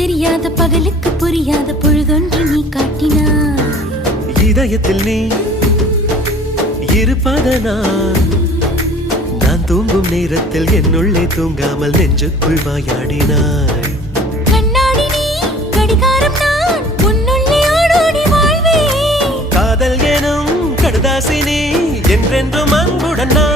தெரியாத பகலுக்கு புரியாத பொழுதொன்று நீ காட்டினாய். இதயத்தில் நீ இருப்பதனால் நான் தூங்கும் நேரத்தில் என்னுள்ளே தூங்காமல் நெஞ்சுக்குள் வாயாடினாய். கண்ணாடி நீ கடிகாரம் நான் உன்னுள்ளே ஓடோடி வாழ்வே. காதல் எனும் கடுதாசி நீ என்றென்றும் அன்புடன் நான்